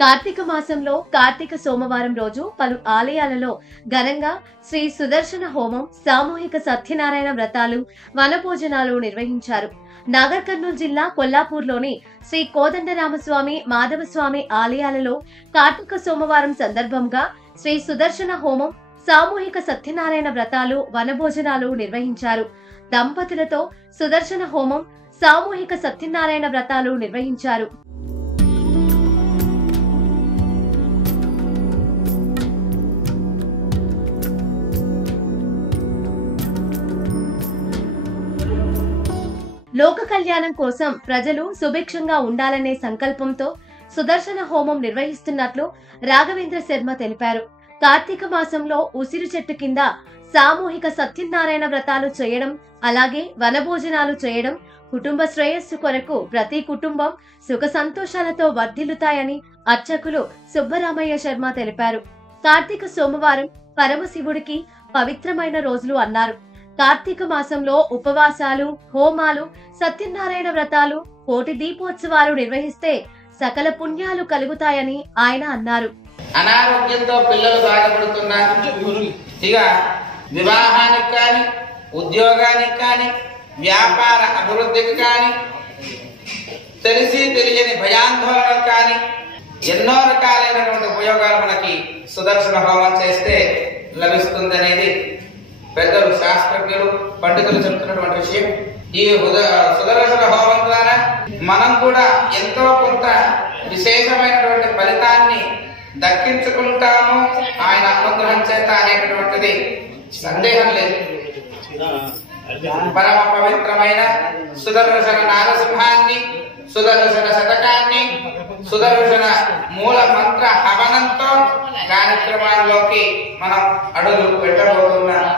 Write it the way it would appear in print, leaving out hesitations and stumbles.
కార్తీక మాసంలో కార్తీక సోమవారం రోజు పలు ఆలయాలలో ఘనంగా శ్రీ సుదర్శన హోమం, సామూహిక సత్యనారాయణ వ్రతాలు, వనభోజనాలు నిర్వహించారు. నాగర్ కర్నూలు జిల్లా కొల్లాపూర్లోని శ్రీ కోదండరామస్వామి, మాధవస్వామి ఆలయాలలో కార్తీక సోమవారం సందర్భంగా శ్రీ సుదర్శన హోమం, సామూహిక సత్యనారాయణ వ్రతాలు, వనభోజనాలు నిర్వహించారు. దంపతులతో సుదర్శన హోమం, సామూహిక సత్యనారాయణ వ్రతాలు నిర్వహించారు. లోక కళ్యాణం కోసం ప్రజలు సుభిక్షంగా ఉండాలనే సంకల్పంతో సుదర్శన హోమం నిర్వహిస్తున్నట్లు రాఘవేంద్ర శర్మ తెలిపారు. కార్తీక మాసంలో ఉసిరి చెట్టు కింద సామూహిక సత్యనారాయణ వ్రతాలు చేయడం, అలాగే వనభోజనాలు చేయడం కుటుంబ శ్రేయస్సు కొరకు ప్రతి కుటుంబం సుఖ సంతోషాలతో వర్ధిల్లుతాయని అర్చకులు సుబ్బరామయ్య శర్మ తెలిపారు. కార్తీక సోమవారం పరమశివుడికి పవిత్రమైన రోజులు అన్నారు. కార్తీక మాసంలో ఉపవాసాలు, హోమాలు, సత్యనారాయణ వ్రతాలు, కోటి దీపోత్సవాలు నిర్వహిస్తే సకల పుణ్యాలు కలుగుతాయని ఆయన అన్నారు. అనారోగ్యంతో పిల్లలు బాధపడుతున్నారు. ఇక వివాహానికి కానీ, ఉద్యోగానికి కానీ, వ్యాపార అభివృద్ధికి కానీ, తెలిసి తెలియని భయాందోళనలు కానీ ఎన్నో రకాలైనటువంటి ఉపయోగాలు మనకి సుదర్శన హోమం చేస్తే లభిస్తుందనేది పెద్దలు, శాస్త్రజ్ఞులు, పండితులు చెబుతున్నటువంటి విషయం. ఈ సుదర్శన హోమం ద్వారా మనం కూడా ఎంతో కొంత విశేషమైనటువంటి ఫలితాన్ని దక్కించుకుంటాము ఆయన అనుగ్రహం చేత అనేటటువంటిది సందేహం లేదు. పరమ పవిత్రమైన సుదర్శన నారసింహాన్ని, సుదర్శన శతకాన్ని, సుదర్శన మూల మంత్ర హవనంతో కార్యక్రమాల్లోకి మనం అడుగు పెట్టబోతున్నాం.